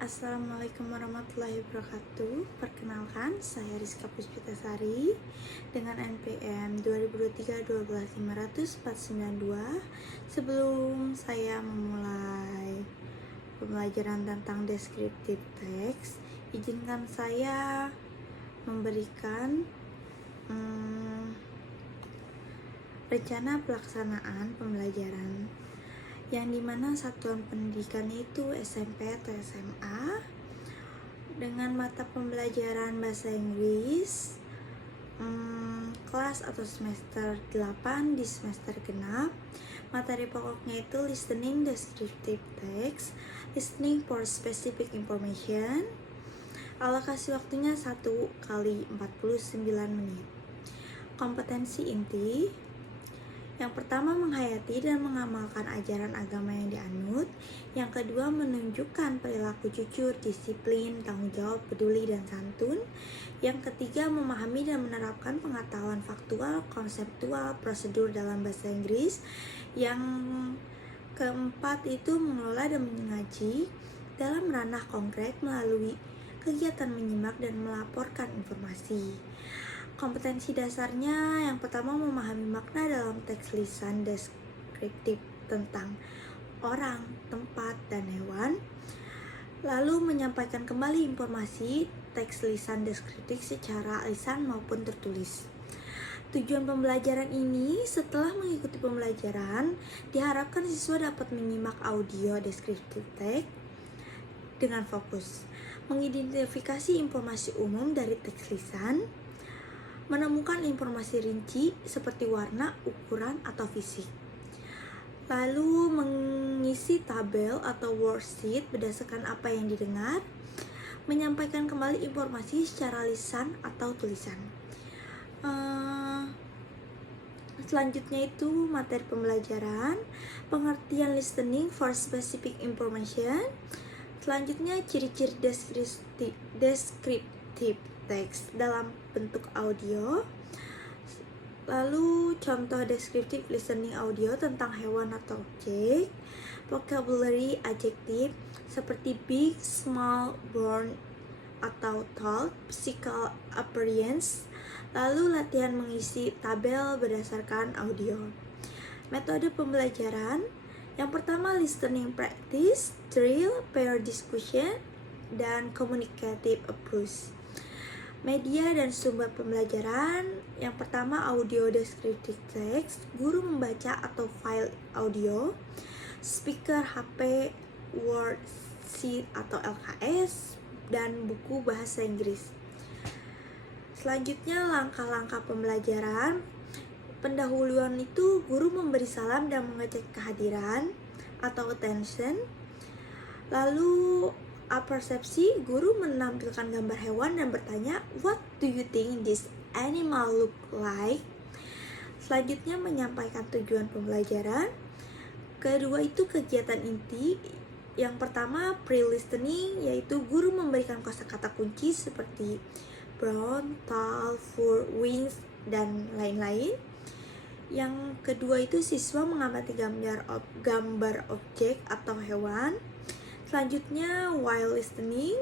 Assalamualaikum warahmatullahi wabarakatuh. Perkenalkan, saya Rizka Puspitasari dengan NPM 2023-12592. Sebelum saya memulai pembelajaran tentang deskriptif teks, izinkan saya memberikan rencana pelaksanaan pembelajaran yang dimana satuan pendidikannya itu SMP atau SMA dengan mata pembelajaran bahasa Inggris kelas atau semester 8 di semester genap. Materi pokoknya itu listening descriptive text, listening for specific information. Alokasi waktunya 1 kali 49 menit. Kompetensi inti: yang pertama, menghayati dan mengamalkan ajaran agama yang dianut. Yang kedua, menunjukkan perilaku jujur, disiplin, tanggung jawab, peduli, dan santun. Yang ketiga, memahami dan menerapkan pengetahuan faktual, konseptual, prosedur dalam bahasa Inggris. Yang keempat itu mengelola dan mengaji dalam ranah konkret melalui kegiatan menyimak dan melaporkan informasi. Kompetensi dasarnya yang pertama, memahami makna dalam teks lisan deskriptif tentang orang, tempat, dan hewan. Lalu menyampaikan kembali informasi teks lisan deskriptif secara lisan maupun tertulis. Tujuan pembelajaran ini, setelah mengikuti pembelajaran, diharapkan siswa dapat menyimak audio deskriptif teks dengan fokus, mengidentifikasi informasi umum dari teks lisan, menemukan informasi rinci seperti warna, ukuran, atau fisik. Lalu mengisi tabel atau worksheet berdasarkan apa yang didengar, menyampaikan kembali informasi secara lisan atau tulisan. Selanjutnya itu materi pembelajaran, pengertian listening for specific information. Selanjutnya ciri-ciri deskriptif teks dalam bentuk audio. Lalu contoh deskriptif listening audio tentang hewan atau objek. Vocabulary adjektif seperti big, small, born atau tall. Physical appearance. Lalu latihan mengisi tabel berdasarkan audio. Metode pembelajaran: yang pertama, listening practice, drill, pair discussion, dan communicative approach. Media dan sumber pembelajaran: yang pertama, audio descriptive text, guru membaca atau file audio, speaker HP, worksheet atau LKS, dan buku bahasa Inggris. Selanjutnya, langkah-langkah pembelajaran. Pendahuluan itu, guru memberi salam dan mengecek kehadiran atau attention. Lalu persepsi, guru menampilkan gambar hewan dan bertanya, "What do you think this animal look like?" Selanjutnya, menyampaikan tujuan pembelajaran. Kedua itu kegiatan inti. Yang pertama, pre-listening, yaitu guru memberikan kosakata kunci seperti brown, tall, fur, wings, dan lain-lain. Yang kedua itu siswa mengamati gambar objek atau hewan. Selanjutnya, while listening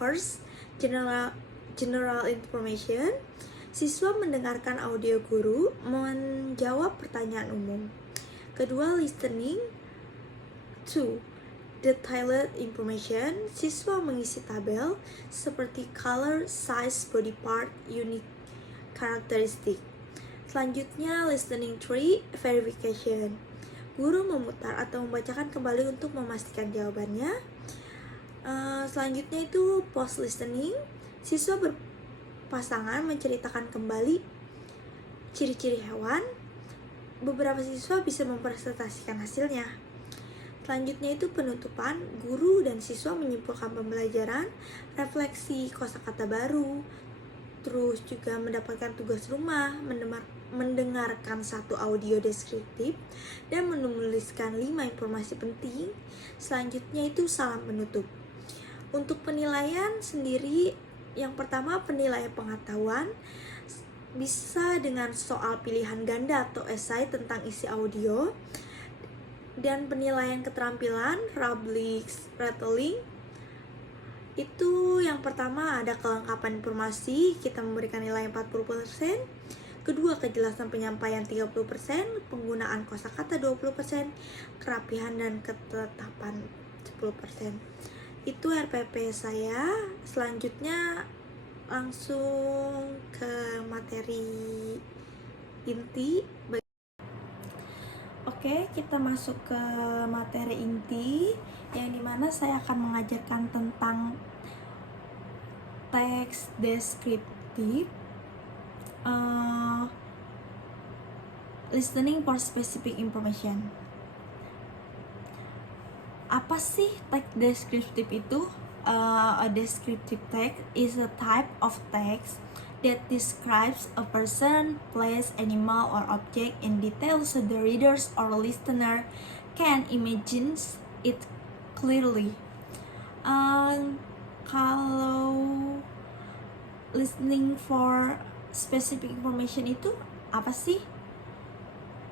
first, general information. Siswa mendengarkan audio guru, menjawab pertanyaan umum. Kedua, listening two, detailed information. Siswa mengisi tabel seperti color, size, body part, unique characteristic. Selanjutnya, listening 3, verification. Guru memutar atau membacakan kembali untuk memastikan jawabannya. Selanjutnya itu post listening. Siswa berpasangan menceritakan kembali ciri-ciri hewan. Beberapa siswa bisa mempresentasikan hasilnya. Selanjutnya itu penutupan. Guru dan siswa menyimpulkan pembelajaran, refleksi kosakata baru, terus juga mendapatkan tugas rumah, mendengarkan satu audio deskriptif, dan menuliskan 5 informasi penting. Selanjutnya itu salam penutup. Untuk penilaian sendiri, yang pertama, penilaian pengetahuan bisa dengan soal pilihan ganda atau esai tentang isi audio. Dan penilaian keterampilan, rubric, rattling, Itu yang pertama ada kelengkapan informasi, kita memberikan nilai 40%. Kedua, kejelasan penyampaian 30%, penggunaan kosakata 20%, kerapihan dan ketetapan 10%. Itu RPP saya. Selanjutnya langsung ke materi inti. Oke, kita masuk ke materi inti yang dimana saya akan mengajarkan tentang teks deskriptif, listening for specific information. Apa sih teks deskriptif itu? A descriptive text is a type of text that describes a person, place, animal, or object in detail so the readers or listener can imagine it clearly. Kalau listening for specific information itu apa sih?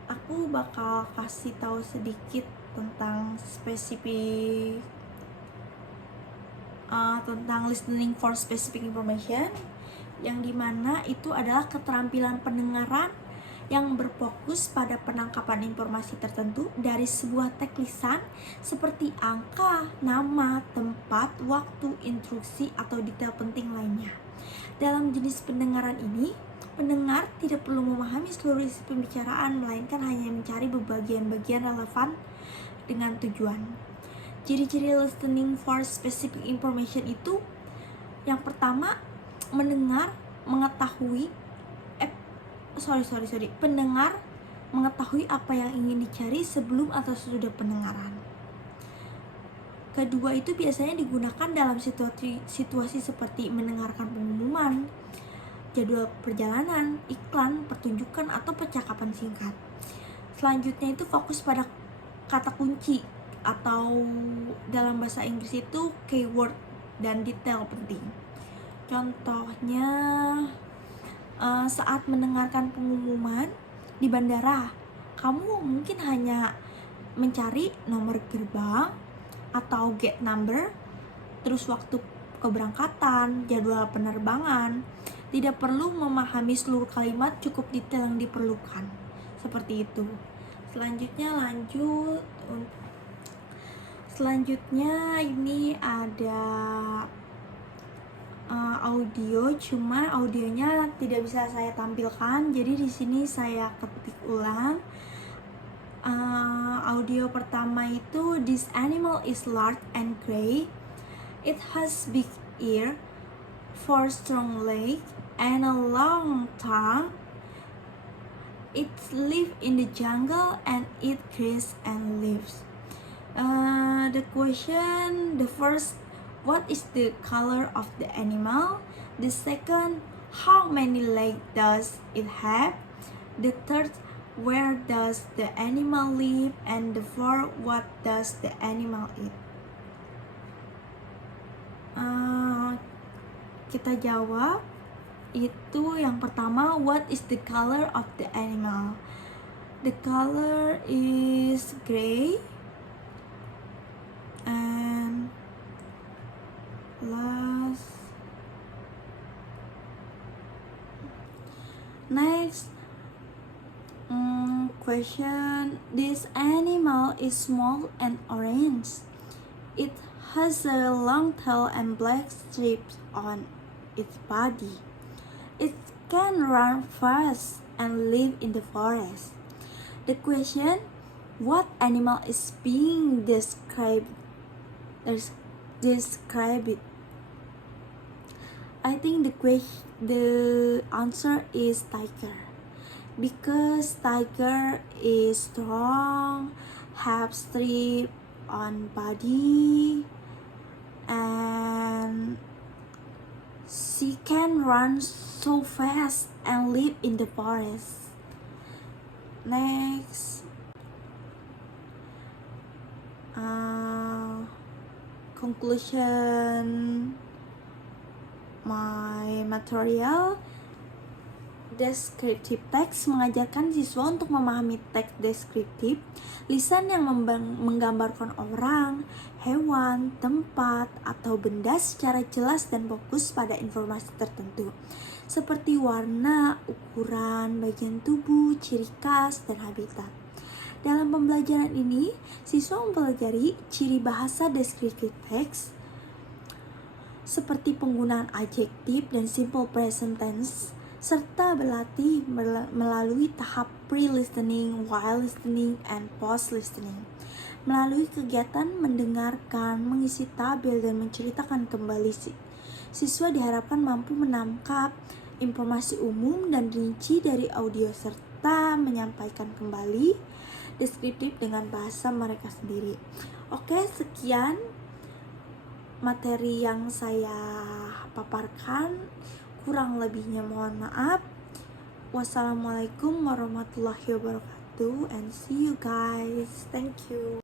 Aku bakal kasih tahu sedikit tentang spesifik tentang listening for specific information, yang dimana itu adalah keterampilan pendengaran yang berfokus pada penangkapan informasi tertentu dari sebuah teks lisan seperti angka, nama, tempat, waktu, instruksi, atau detail penting lainnya. Dalam jenis pendengaran ini, pendengar tidak perlu memahami seluruh isi pembicaraan, melainkan hanya mencari bagian-bagian relevan dengan tujuan. Ciri-ciri listening for specific information itu, yang pertama, pendengar mengetahui apa yang ingin dicari sebelum atau sesudah pendengaran. Kedua, itu biasanya digunakan dalam situasi seperti mendengarkan pengumuman, jadwal perjalanan, iklan, pertunjukan, atau percakapan singkat. Selanjutnya itu fokus pada kata kunci atau dalam bahasa Inggris itu keyword dan detail penting. Contohnya saat mendengarkan pengumuman di bandara, kamu mungkin hanya mencari nomor gerbang atau gate number, terus waktu keberangkatan, jadwal penerbangan. Tidak perlu memahami seluruh kalimat, cukup detail yang diperlukan. Seperti itu. Selanjutnya ini ada audio, cuma audionya tidak bisa saya tampilkan, jadi di sini saya ketik ulang. Audio pertama itu, this animal is large and gray. It has big ear, 4 strong legs, and a long tongue. It lives in the jungle and eat grass and leaves. The question, the first, what is the color of the animal? The second, how many legs does it have? The third, where does the animal live? And the fourth, what does the animal eat? Kita jawab. Itu yang pertama, what is the color of the animal? The color is gray. And next question, this animal is small and orange. It has a long tail and black stripes on its body. It can run fast and live in the forest. The question, what animal is being described? Describe it. I think the answer is tiger, because tiger is strong, have strip on body, and she can run so fast and live in the forest. Next, conclusion my material. Descriptive text mengajarkan siswa untuk memahami teks deskriptif, lisan yang menggambarkan orang, hewan, tempat, atau benda secara jelas dan fokus pada informasi tertentu, seperti warna, ukuran, bagian tubuh, ciri khas, dan habitat. Dalam pembelajaran ini, siswa mempelajari ciri bahasa descriptive text, seperti penggunaan adjektif dan simple present tense, serta berlatih melalui tahap pre-listening, while listening, and post-listening. Melalui kegiatan mendengarkan, mengisi tabel, dan menceritakan kembali, siswa diharapkan mampu menangkap informasi umum dan rinci dari audio serta menyampaikan kembali deskriptif dengan bahasa mereka sendiri. Oke, sekian materi yang saya paparkan. Kurang lebihnya mohon maaf. Wassalamualaikum warahmatullahi wabarakatuh, and see you guys. Thank you.